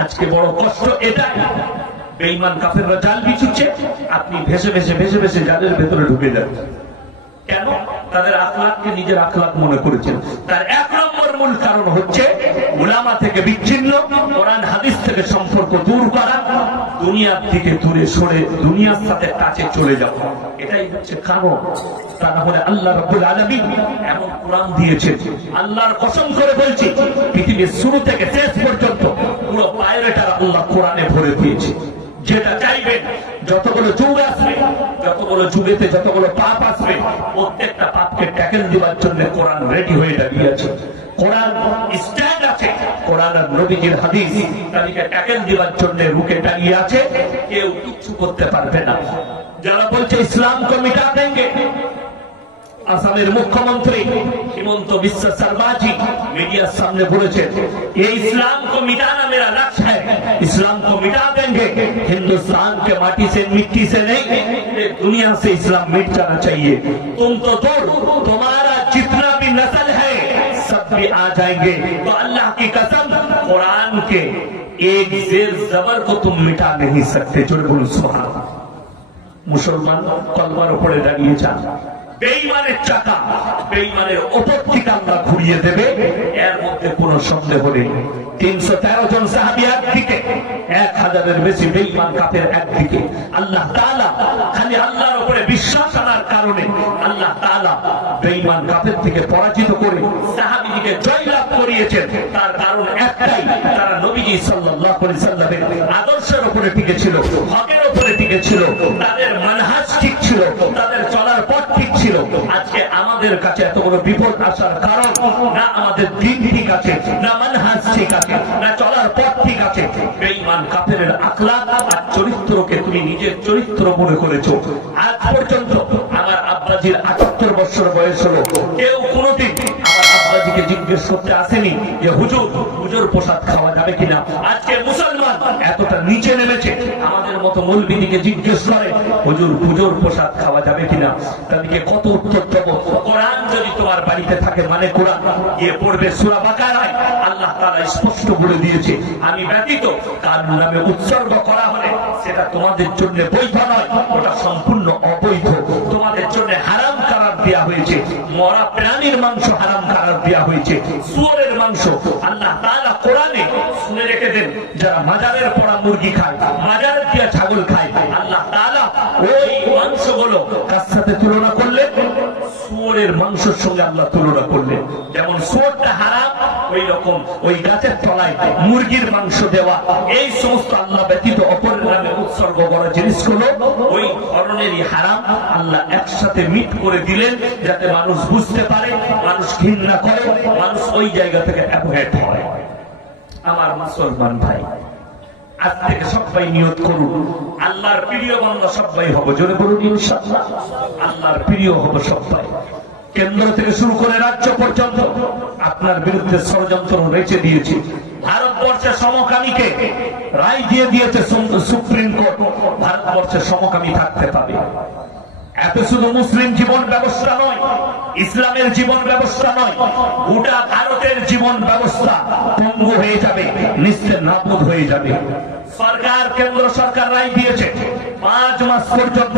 আজকে বড় কষ্ট এটাই, বেঈমান কাফেররা জাল বিছুচ্ছে, আপনি ভেসে ভেসে ভেসে ভেসে জালের ভেতরে ঢুকে যাচ্ছেন। কেন? তাদের আখলাককে নিজের আখলাক মনে করেছেন। তার এক নম্বর মূল কারণ হচ্ছে উলামা থেকে বিচ্ছিন্ন, কোরআন হাদিস থেকে সম্পর্ক দূর করা, দুনিয়ার দিকে দূরে সরে দুনিয়ার সাথে টাচে চলে যাওয়া, এটাই হচ্ছে কারণ। তা না হলে আল্লাহ রাব্বুল আলামিন এমন কোরআন দিয়েছেন, আল্লাহর কসম করে বলছি, পৃথিবীর শুরু থেকে শেষ পর্যন্ত পুরো বায়োডাটা আল্লাহ কোরআনে ভরে দিয়েছে। যেটা চাইবেন, যতগুলো যুগ আসবে, যতগুলো যুগেতে যতগুলো পাপ আসবে, প্রত্যেকটা পাপকে ট্যাকেল দেওয়ার জন্য কোরআন রেডি হয়ে দাঁড়িয়ে আছে। কোরআন স্ট্যান্ড আছে, কোরআন আর নবীজির হাদিস তাদেরকে ট্যাকেল দেওয়ার জন্য রুখে দাঁড়িয়ে আছে, কেউ কিচ্ছু করতে পারবে না। যারা বলছে ইসলাম কো মিটা দেंगे, আসামের মুখ্যমন্ত্রী হিমন্ত বিশ্ব শর্মাজি मीडिया सामने বলেছেন, ये इस्लाम को मिटाना मेरा लक्ष्य है, इस्लाम को मिटा देंगे, हिंदुस्तान के माटी से मिट्टी से नहीं, दुनिया से इस्लाम मिट जाना चाहिए। तुम तो दूर, तुम्हारा जितना भी नस्ल है सब भी आ जाएंगे। तो अल्लाह की कसम, कुरान के एक जेर जबर को तुम मिटा नहीं सकते। जोर बोलो सुभान अल्लाह। मुसलमान कलमार উপরে দাঁড়িয়ে যান, বেঈমানের চাকা বেঈমানের উপর থেকে আল্লাহ ঘুরিয়ে দেবে, এর মধ্যে কোনো সন্দেহ নেই। 313 জন সাহাবী একদিকে, 1000-এর বেশি বেঈমান কাফের একদিকে। আল্লাহ তাআলা খালি আল্লাহর উপরে বিশ্বাস আনার কারণে আল্লাহ তাআলা বেঈমান কাফের থেকে পরাজিত করে সাহাবীদেরকে জয়লাভ করিয়েছেন। তার কারণ একটাই, তারা নবীজি সাল্লাল্লাহু আলাইহি সাল্লামের আদর্শের উপরে টিকে ছিল, হকের উপরে টিকে ছিল, তাদের মানহাজ ঠিক ছিল, তাদের চলার পথ ঠিক ছিল। আজকে আমাদের কাছে এত বড় বিপদ আসার কারণ, না আমাদের দিন ঠিক আছে, না মানহাজ ঠিক আছে, না চলার পথ ঠিক আছে। বেঈমান কাফেরের আখলাক আর চরিত্রকে তুমি নিজের চরিত্র মনে করেছো। আজ পর্যন্ত আমার আব্বাজির 78 বছর বয়স হলো, কেউ কোনোদিন আমার আব্বাজিকে জিজ্ঞেস করতে আসেনি যে হুজুর হুজুর প্রসাদ খাওয়া যাবে কিনা। আজকে মুসলমান এতটা নিচে নেমেছে, আমাদের মতো মৌলবীদিকে জিজ্ঞেস করে হুজুর হুজুর প্রসাদ খাওয়া যাবে কিনা। তাদেরকে কত উত্তর দেব? কোরআন যদি তোমার বাড়িতে থাকে, মানে কোরআন গিয়ে পড়বে সূরা বাকারায় আল্লাহ তাআলা স্পষ্ট বলে দিয়েছে, আমি ব্যতীত কার নামে উৎসর্গ করা হলে সেটা তোমাদের জন্য বৈধ নয়, ওটা সম্পূর্ণ অবৈধ। তোমাদের জন্য হারাম করার দেয়া হয়েছে, মরা প্রাণীর মাংস হারাম করার দেয়া হয়েছে, শুয়োরের মাংস। আল্লাহ তাআলা কোরআনে শুনে রেখে দেন, যারা মাজারের পড়া মুরগি খায়, মাজারের দিয়া ছাগল খায়, আল্লাহ তাআলা ওই মাংসগুলো কার সাথে তুলনা করলেন? শুয়োরের মাংসের সঙ্গে আল্লাহ তুলনা করলেন। যেমন শুয়োরটা হারাম, ওই রকম ওই গাছের তলায় মুরগির মাংস দেওয়া, এই সমস্ত আল্লাহ ব্যতীত অপরের নামে উৎসর্গ করা জিনিসগুলো ওই ধরনেরই হারাম। আল্লাহ একসাথে মিট করে দিলেন যাতে মানুষ বুঝতে পারে, মানুষ ঘৃণা করে, মানুষ ওই জায়গা থেকে অ্যাভয়েড হয়। আমার মুসলমান ভাই, আজ থেকে সবাই নিয়ত করুন, আল্লাহর প্রিয় বান্দা সবাই হব। জোরে বলুন ইনশাআল্লাহ, আল্লাহর প্রিয় হব সবাই। কেন্দ্র থেকে শুরু করে রাজ্য পর্যন্ত আপনার বিরুদ্ধে ষড়যন্ত্র রয়েছে দিয়েছে। ভারতবর্ষের সমকামীকে রায় দিয়ে দিয়েছে সুপ্রিম কোর্ট, ভারতবর্ষের সমকামী থাকতে পারে। এত শুধু মুসলিম জীবন ব্যবস্থা নয়, ইসলামের জীবন ব্যবস্থা নয়, গোটা ভারতের জীবন ব্যবস্থা পঙ্গু হয়ে যাবে, নিশ্চয় নাবুদ হয়ে যাবে। সরকার, কেন্দ্র সরকার রায় দিয়েছে 5 মাস পর্যন্ত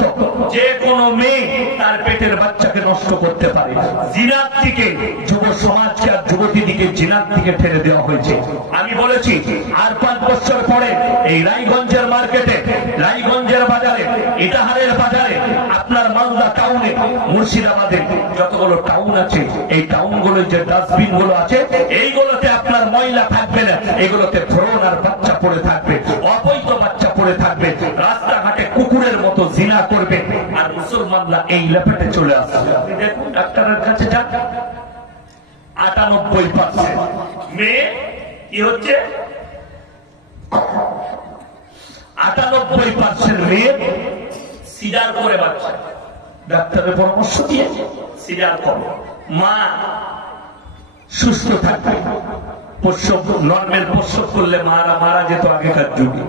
যে কোনো মেয়ে তার পেটের বাচ্চাকে নষ্ট করতে পারে। জিনার দিকে যুব সমাজকে আর যুবতীদিকে জিনার দিকে ঠেলে দেওয়া হয়েছে। আমি বলেছি আর 5 বছর পরে এই রায়গঞ্জের মার্কেটে, রায়গঞ্জের বাজারে, ইটাহারের বাজারে, আপনার মালদা টাউনে, মুর্শিদাবাদে যতগুলো টাউন আছে, এই টাউনগুলোর যে ডাস্টবিন গুলো আছে, এইগুলোতে আপনার ময়লা থাকবে না, এগুলোতে ভ্রূণ আর বাচ্চা পড়ে থাকবে, অবৈধ বাচ্চা পড়ে থাকবে, রাস্তাঘাটে কুকুরের মতো জিনা করবে, আর মুসলমানরা এই লেপেটে চলে আসবে। আপনি দেখুন, ডাক্তারের কাছে যান, 98% মেয়ে কি হচ্ছে, 98% মেয়ে সিজার করে বাচ্চা, ডাক্তারের পরামর্শ দিয়ে সিজার করে। মা সুস্থ থাকবে, প্রসব নর্মাল প্রসব করলে মারা যেত আগেকার যুগে।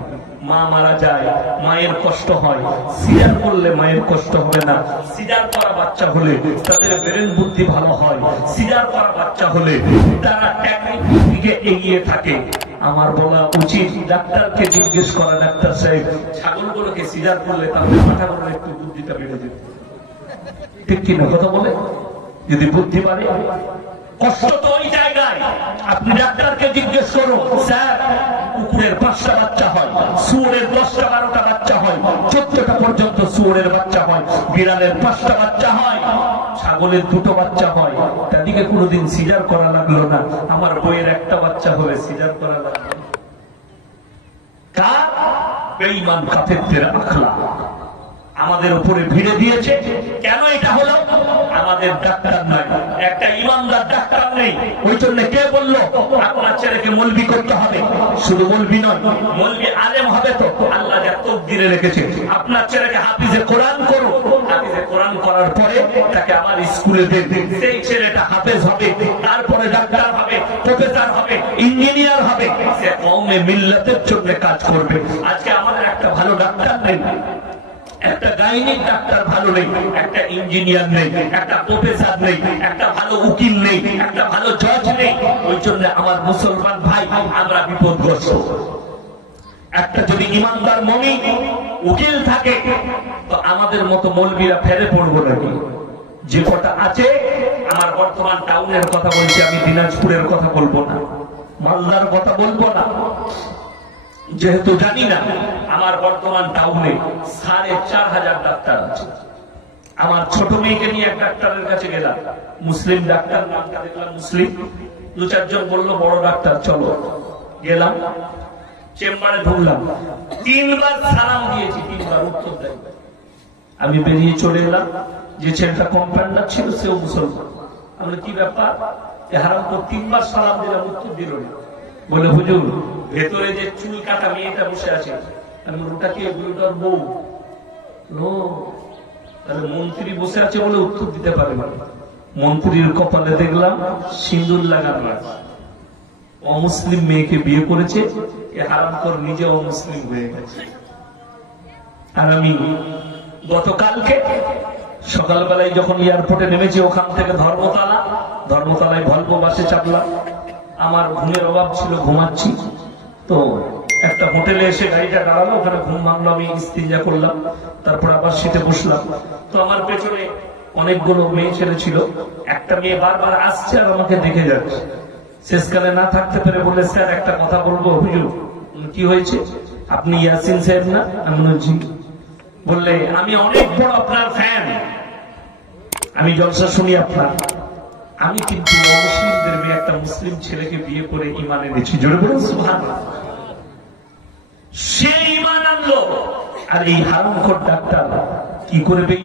মা মারা যায়, মায়ের কষ্ট হয়, সিজার করলে মায়ের কষ্ট হবে না। সিজার করা বাচ্চা হলে তাদের ব্রেন বুদ্ধি ভালো হয়, সিজার করা বাচ্চা হলে তারা টেকনিক দিকে এগিয়ে থাকে। আমার বলা উচিত ডাক্তারকে জিজ্ঞেস করা, ডাক্তার সাহেব ছাগলগুলোকে সিজার করলে তাহলে মাথাগুলো একটু বুদ্ধিটা বেড়ে যাবে, ঠিক কিনা কথা বলে? যদি বুদ্ধি বাড়ে, কষ্ট তো ওই জায়গায়। আপনি ডাক্তারকে জিজ্ঞেস করুন, স্যার কুকুরের 5টা বাচ্চা হয়, শুয়োরের 10টা 12টা বাচ্চা হয়, 14টা পর্যন্ত শুয়োরের বাচ্চা হয়, বিড়ালের 5টা বাচ্চা হয়, ছাগলের 2টো বাচ্চা হয়, তাদেরকে কোনোদিন সিজার করা লাগলো না। আমার বইয়ের 1টা বাচ্চা হলে সিজার করা লাগলো। কার? বেঈমান কাফেরদের আখলাক আমাদের উপরে ভিড়ে দিয়েছে। কেন এটা হলো? আমাদের ডাক্তার নাই, একটা ইমানদার ডাক্তার নেই। ওই জন্য কে বললো আপনার ছেলেকে মৌলবি করতে হবে? শুধু মৌলবি নয়, মৌলবি আলেম হবে তো আল্লাহ যা তকদিরে রেখেছে। আপনার ছেলেকে হাফিজে কোরআন করো, হাফিজে কোরআন করার পরে তাকে আবার স্কুলে দেন, সেই ছেলেটা হাফেজ হবে, তারপরে ডাক্তার হবে, প্রফেসর হবে, ইঞ্জিনিয়ার হবে, সে কওমে মিল্লাতের জন্য কাজ করবে। আজকে আমাদের একটা ভালো ডাক্তার নেই, একটা গাইনিক ডাক্তার ভালো নেই, একটা ইঞ্জিনিয়ার নেই, একটা প্রফেসর নেই, একটা ভালো উকিল নেই, একটা ভালো জজ নেই। ওই জন্য আমার মুসলমান ভাই আমরা বিপদগ্রস্ত। একটা যদি ইমানদার মুমিন উকিল থাকে তো আমাদের মতো মৌলবীরা ফেরে পড়বো নাকি? যে কটা আছে, আমার বর্তমান টাউনের কথা বলছি, আমি দিনাজপুরের কথা বলবো না, মালদার কথা বলবো না, যেহেতু জানি না। আমার বর্তমান টাউনে 4,500 ডাক্তার আছে। আমার ছোট মেয়েকে নিয়ে এক ডাক্তারের কাছে গেলাম, মুসলিম ডাক্তার, নামটা দেখলাম মুসলিম। 2-4 জন বললো বড় ডাক্তার, চলো। গেলাম, চেম্বারে ঢুকলাম, 3বার সালাম দিয়েছি, 3বার উত্তর দেয়। আমি বেরিয়ে চলে এলাম। যে ছেলেটা কম্পাউন্ডার ছিল সেও মুসলমান। আমি কি ব্যাপার, হারাম তো 3বার সালাম দিলাম, উত্তর দিল না। বলে হুজুর ভেতরে যে চুল কাটা মেয়েটা বসে আছে, আমি ওটা কি ওটার বউ? তাহলে মন্ত্রী বসে আছে বলে উত্তর দিতে পারে না। মন্ত্রীর কপালে দেখলাম সিঁদুর লাগানো আছে। অমুসলিম মেয়েকে বিয়ে করেছে, এ হারামখোর নিজে অমুসলিম হয়ে গেছে। আর আমি গতকালকে সকালবেলায় যখন এয়ারপোর্টে নেমেছি, ওখান থেকে ধর্মতলায় ভলভো বাসে চাপলাম। আমার ঘুমের অভাব ছিল, ঘুমাচ্ছি। তো একটা হোটেলে এসে গাড়িটা দাঁড়ালো, ওখানে ঘুম ভাঙলো, আমি ইস্তিনজা করলাম, তারপর আবার সিটে বসলাম। তো আমার পেছনে অনেকগুলো মেয়ে ছেলে ছিল। একটা মেয়ে বারবার আসছে আর আমাকে দেখে যাচ্ছে। শেষকালে না থাকতে পেরে বলে, স্যার একটা কথা বলবো। হুজুর কি হয়েছে? আপনি ইয়াসিন সাহেব না? আমি বলছি। বললে আমি অনেক বড় আপনার ফ্যান, আমি জলসা শুনি আপনার। আমি কিন্তু মুসলিমদের মেয়ে একটা মুসলিম ছেলেকে বিয়ে করে ঈমান এনেছি। জোরে বলুন সুবহানাল্লাহ। সে ঈমান আনলো, আর এই হারামখোর ডাক্তার কি করবে?